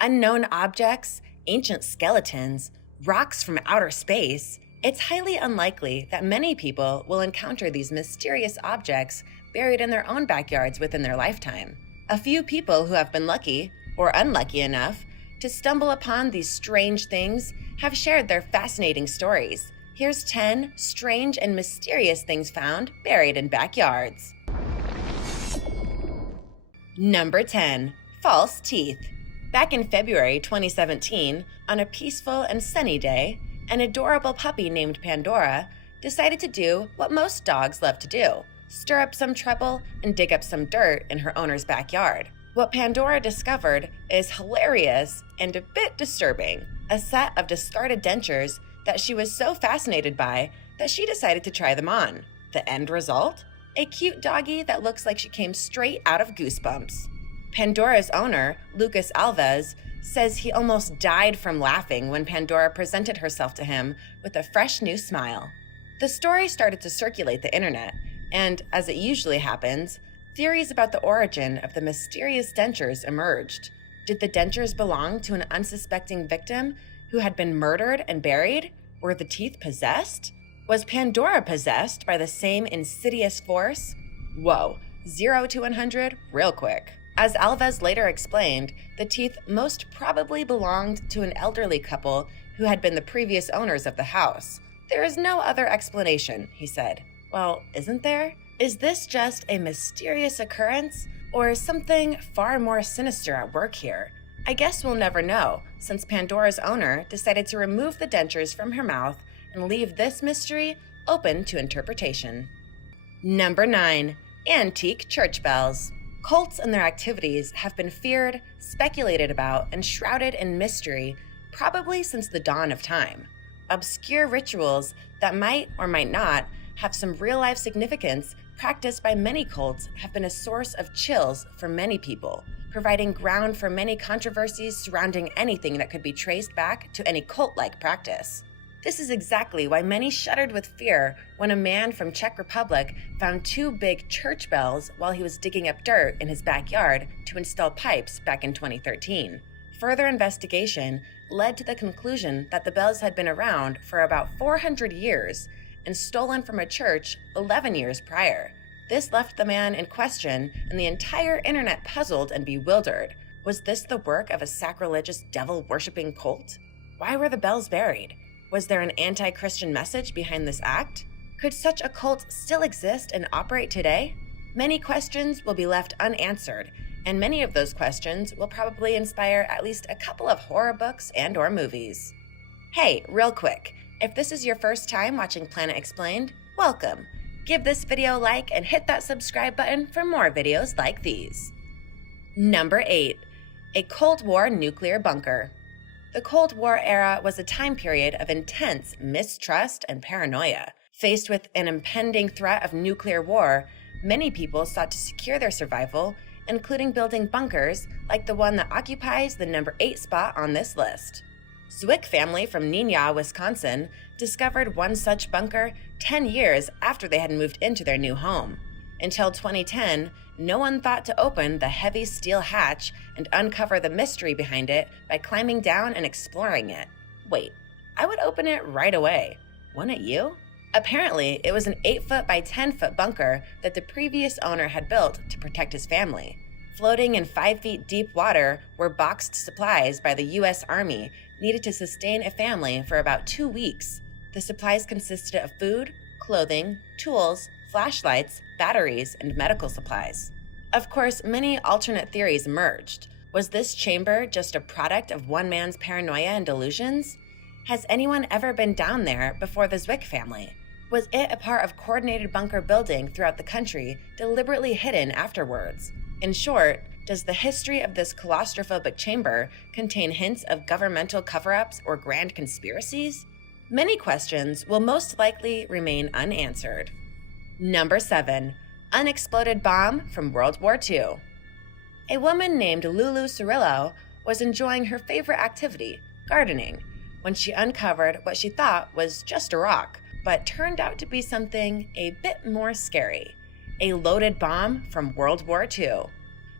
Unknown objects, ancient skeletons, rocks from outer space, it's highly unlikely that many people will encounter these mysterious objects buried in their own backyards within their lifetime. A few people who have been lucky, or unlucky enough, to stumble upon these strange things have shared their fascinating stories. Here's 10 strange and mysterious things found buried in backyards. Number 10. False teeth. Back in February 2017, on a peaceful and sunny day, an adorable puppy named Pandora decided to do what most dogs love to do: stir up some trouble and dig up some dirt in her owner's backyard. What Pandora discovered is hilarious and a bit disturbing: a set of discarded dentures that she was so fascinated by that she decided to try them on. The end result? A cute doggie that looks like she came straight out of Goosebumps. Pandora's owner, Lucas Alves, says he almost died from laughing when Pandora presented herself to him with a fresh new smile. The story started to circulate the internet, and as it usually happens, theories about the origin of the mysterious dentures emerged. Did the dentures belong to an unsuspecting victim who had been murdered and buried? Were the teeth possessed? Was Pandora possessed by the same insidious force? Whoa, 0 to 100 real quick. As Alves later explained, the teeth most probably belonged to an elderly couple who had been the previous owners of the house. There is no other explanation, he said. Well, isn't there? Is this just a mysterious occurrence, or is something far more sinister at work here? I guess we'll never know, since Pandora's owner decided to remove the dentures from her mouth and leave this mystery open to interpretation. Number 9. Antique church bells. Cults and their activities have been feared, speculated about, and shrouded in mystery probably since the dawn of time. Obscure rituals that might or might not have some real-life significance practiced by many cults have been a source of chills for many people, providing ground for many controversies surrounding anything that could be traced back to any cult-like practice. This is exactly why many shuddered with fear when a man from Czech Republic found 2 big church bells while he was digging up dirt in his backyard to install pipes back in 2013. Further investigation led to the conclusion that the bells had been around for about 400 years and stolen from a church 11 years prior. This left the man in question and the entire internet puzzled and bewildered. Was this the work of a sacrilegious devil-worshipping cult? Why were the bells buried? Was there an anti-Christian message behind this act? Could such a cult still exist and operate today? Many questions will be left unanswered, and many of those questions will probably inspire at least a couple of horror books and/or movies. Hey, real quick, if this is your first time watching Planet Explained, welcome. Give this video a like and hit that subscribe button for more videos like these. Number 8. A Cold War nuclear bunker. The Cold War era was a time period of intense mistrust and paranoia. Faced with an impending threat of nuclear war, many people sought to secure their survival, including building bunkers like the one that occupies the number 8 spot on this list. Zwick family from Neenah, Wisconsin, discovered one such bunker 10 years after they had moved into their new home. Until 2010, no one thought to open the heavy steel hatch and uncover the mystery behind it by climbing down and exploring it. Wait, I would open it right away. Wouldn't you? Apparently, it was an 8-foot by 10-foot bunker that the previous owner had built to protect his family. Floating in 5 feet deep water were boxed supplies by the U.S. Army needed to sustain a family for about 2 weeks. The supplies consisted of food, clothing, tools, flashlights, batteries, and medical supplies. Of course, many alternate theories emerged. Was this chamber just a product of one man's paranoia and delusions? Has anyone ever been down there before the Zwick family? Was it a part of coordinated bunker building throughout the country, deliberately hidden afterwards? In short, does the history of this claustrophobic chamber contain hints of governmental cover-ups or grand conspiracies? Many questions will most likely remain unanswered. Number 7. Unexploded bomb from World War II. A woman named Lulu Cirillo was enjoying her favorite activity, gardening, when she uncovered what she thought was just a rock, but turned out to be something a bit more scary: a loaded bomb from World War II.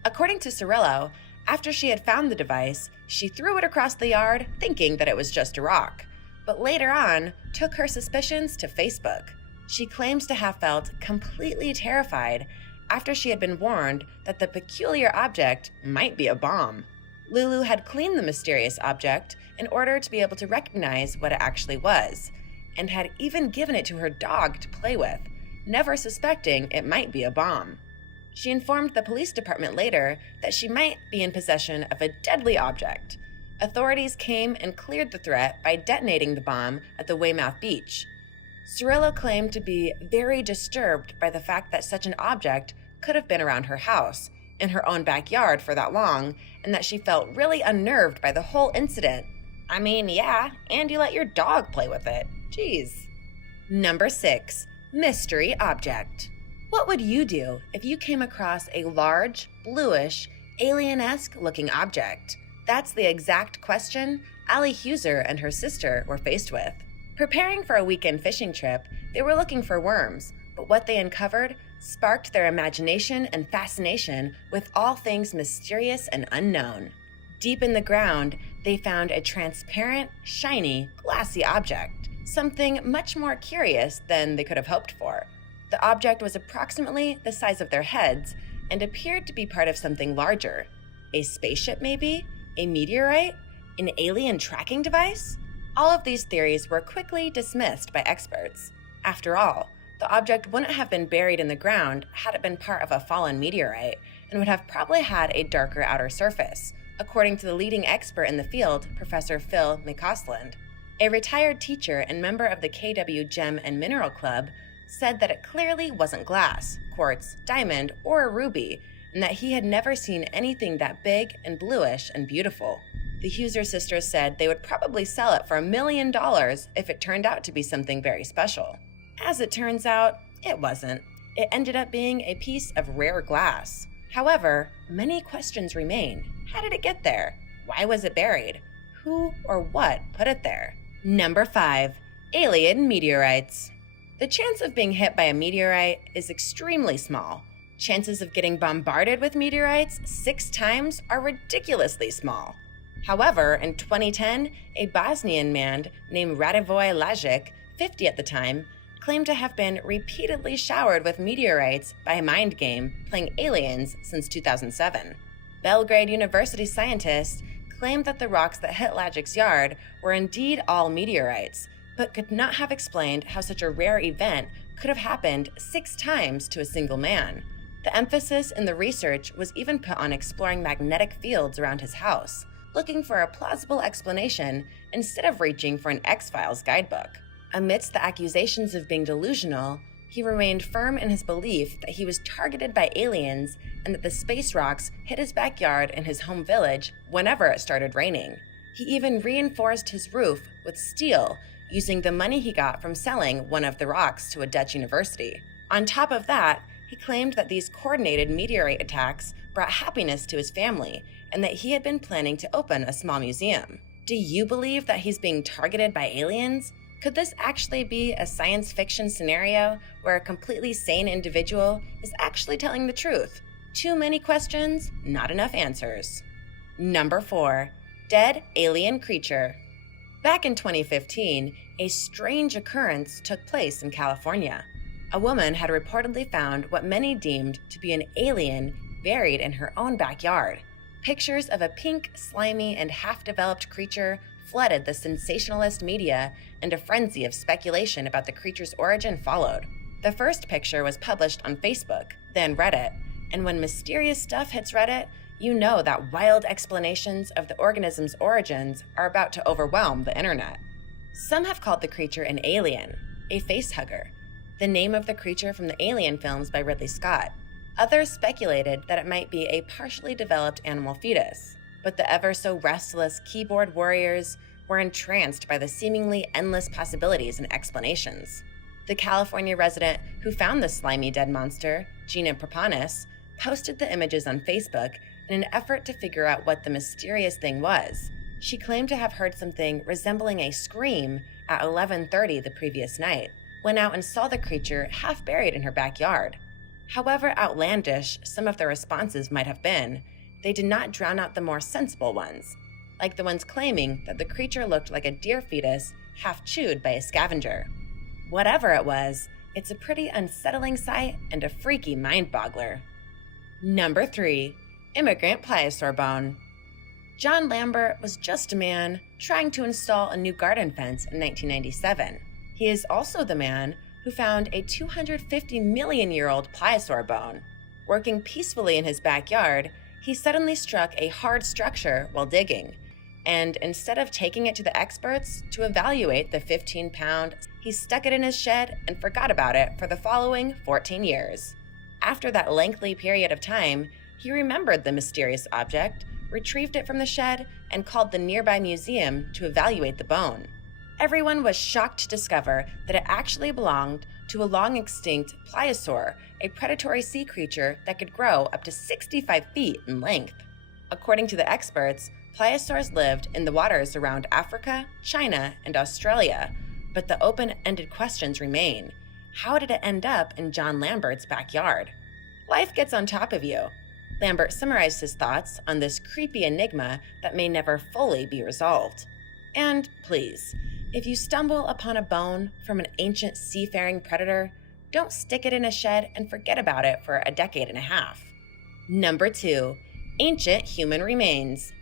According to Cirillo, After she had found the device, she threw it across the yard, thinking that it was just a rock, but later on took her suspicions to Facebook. She claims to have felt completely terrified after she had been warned that the peculiar object might be a bomb. Lulu had cleaned the mysterious object in order to be able to recognize what it actually was, and had even given it to her dog to play with, never suspecting it might be a bomb. She informed the police department later that she might be in possession of a deadly object. Authorities came and cleared the threat by detonating the bomb at the Weymouth beach. Cirillo claimed to be very disturbed by the fact that such an object could have been around her house, in her own backyard for that long, and that she felt really unnerved by the whole incident. I mean, yeah, and you let your dog play with it. Jeez. Number 6. Mystery object. What would you do if you came across a large, bluish, alien-esque looking object? That's the exact question Allie Huser and her sister were faced with. Preparing for a weekend fishing trip, they were looking for worms, but what they uncovered sparked their imagination and fascination with all things mysterious and unknown. Deep in the ground, they found a transparent, shiny, glassy object, something much more curious than they could have hoped for. The object was approximately the size of their heads and appeared to be part of something larger. A spaceship, maybe? A meteorite? An alien tracking device? All of these theories were quickly dismissed by experts. After all, the object wouldn't have been buried in the ground had it been part of a fallen meteorite, and would have probably had a darker outer surface, according to the leading expert in the field, Professor Phil McCausland. A retired teacher and member of the KW Gem and Mineral Club said that it clearly wasn't glass, quartz, diamond, or a ruby, and that he had never seen anything that big and bluish and beautiful. The Huser sisters said they would probably sell it for $1 million if it turned out to be something very special. As it turns out, it wasn't. It ended up being a piece of rare glass. However, many questions remain. How did it get there? Why was it buried? Who or what put it there? Number 5. Alien meteorites. The chance of being hit by a meteorite is extremely small. Chances of getting bombarded with meteorites 6 times are ridiculously small. However, in 2010, a Bosnian man named Radivoj Lajic, 50 at the time, claimed to have been repeatedly showered with meteorites by a mind game playing aliens since 2007. Belgrade University scientists claimed that the rocks that hit Lajic's yard were indeed all meteorites, but could not have explained how such a rare event could have happened 6 times to a single man. The emphasis in the research was even put on exploring magnetic fields around his house, looking for a plausible explanation instead of reaching for an X-Files guidebook. Amidst the accusations of being delusional, he remained firm in his belief that he was targeted by aliens and that the space rocks hit his backyard and his home village whenever it started raining. He even reinforced his roof with steel using the money he got from selling one of the rocks to a Dutch university. On top of that, he claimed that these coordinated meteorite attacks brought happiness to his family and that he had been planning to open a small museum. Do you believe that he's being targeted by aliens? Could this actually be a science fiction scenario where a completely sane individual is actually telling the truth? Too many questions, not enough answers. Number 4. Dead alien creature. Back in 2015, a strange occurrence took place in California. A woman had reportedly found what many deemed to be an alien buried in her own backyard. Pictures of a pink, slimy, and half-developed creature flooded the sensationalist media, and a frenzy of speculation about the creature's origin followed. The first picture was published on Facebook, then Reddit, and when mysterious stuff hits Reddit, you know that wild explanations of the organism's origins are about to overwhelm the internet. Some have called the creature an alien, a facehugger, the name of the creature from the Alien films by Ridley Scott. Others speculated that it might be a partially developed animal fetus, but the ever-so-restless keyboard warriors were entranced by the seemingly endless possibilities and explanations. The California resident who found the slimy dead monster, Gina Propanis, posted the images on Facebook in an effort to figure out what the mysterious thing was. She claimed to have heard something resembling a scream at 11:30 the previous night, went out and saw the creature half buried in her backyard. However outlandish some of the responses might have been, they did not drown out the more sensible ones, like the ones claiming that the creature looked like a deer fetus half chewed by a scavenger. Whatever it was, it's a pretty unsettling sight and a freaky mind-boggler. Number 3. Immigrant pliosaur bone. John Lambert was just a man trying to install a new garden fence in 1997. He is also the man who found a 250 million-year-old pliosaur bone. Working peacefully in his backyard, he suddenly struck a hard structure while digging, and instead of taking it to the experts to evaluate the 15-pound, he stuck it in his shed and forgot about it for the following 14 years. After that lengthy period of time, he remembered the mysterious object, retrieved it from the shed, and called the nearby museum to evaluate the bone. Everyone was shocked to discover that it actually belonged to a long-extinct pliosaur, a predatory sea creature that could grow up to 65 feet in length. According to the experts, pliosaurs lived in the waters around Africa, China, and Australia, but the open-ended questions remain. How did it end up in John Lambert's backyard? Life gets on top of you. Lambert summarized his thoughts on this creepy enigma that may never fully be resolved. And please, if you stumble upon a bone from an ancient seafaring predator, don't stick it in a shed and forget about it for a decade and a half. Number 2. Ancient human remains.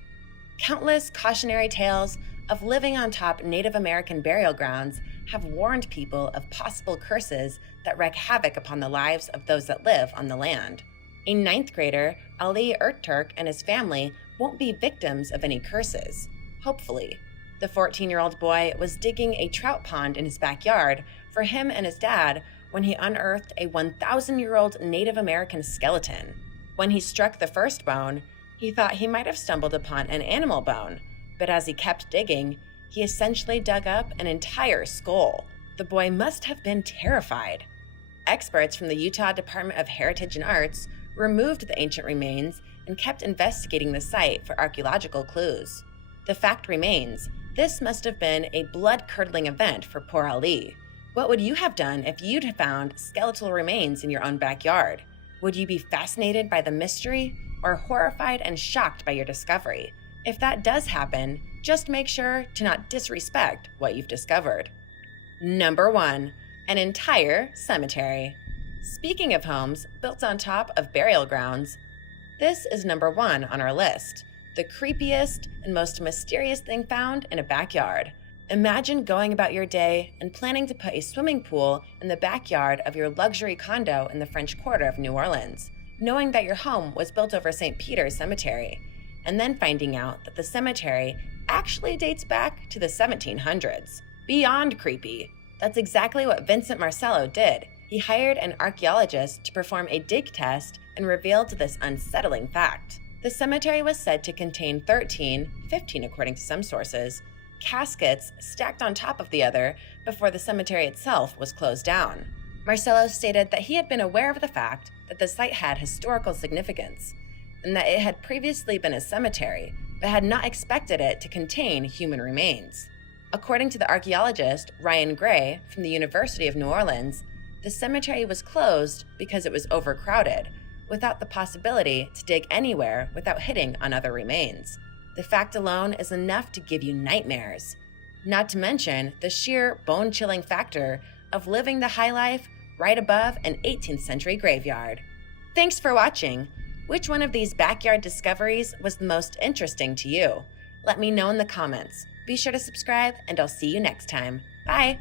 Countless cautionary tales of living on top Native American burial grounds have warned people of possible curses that wreak havoc upon the lives of those that live on the land. A 9th grader, Ali Erturk, and his family won't be victims of any curses. Hopefully. The 14-year-old boy was digging a trout pond in his backyard for him and his dad when he unearthed a 1,000-year-old Native American skeleton. When he struck the first bone, he thought he might have stumbled upon an animal bone, but as he kept digging, he essentially dug up an entire skull. The boy must have been terrified. Experts from the Utah Department of Heritage and Arts removed the ancient remains and kept investigating the site for archaeological clues. The fact remains, this must have been a blood-curdling event for poor Ali. What would you have done if you'd found skeletal remains in your own backyard? Would you be fascinated by the mystery or horrified and shocked by your discovery? If that does happen, just make sure to not disrespect what you've discovered. Number 1. An entire cemetery. Speaking of homes built on top of burial grounds, this is number 1 on our list, the creepiest and most mysterious thing found in a backyard. Imagine going about your day and planning to put a swimming pool in the backyard of your luxury condo in the French Quarter of New Orleans, knowing that your home was built over St. Peter's Cemetery, and then finding out that the cemetery actually dates back to the 1700s. Beyond creepy. That's exactly what Vincent Marcello did. He hired an archaeologist to perform a dig test and revealed this unsettling fact. The cemetery was said to contain 15 according to some sources, caskets stacked on top of the other before the cemetery itself was closed down. Marcello stated that he had been aware of the fact that the site had historical significance, and that it had previously been a cemetery, but had not expected it to contain human remains. According to the archaeologist Ryan Gray from the University of New Orleans, the cemetery was closed because it was overcrowded, without the possibility to dig anywhere without hitting on other remains. The fact alone is enough to give you nightmares, not to mention the sheer bone-chilling factor of living the high life right above an 18th century graveyard. Thanks for watching. Which one of these backyard discoveries was the most interesting to you? Let me know in the comments. Be sure to subscribe, and I'll see you next time. Bye!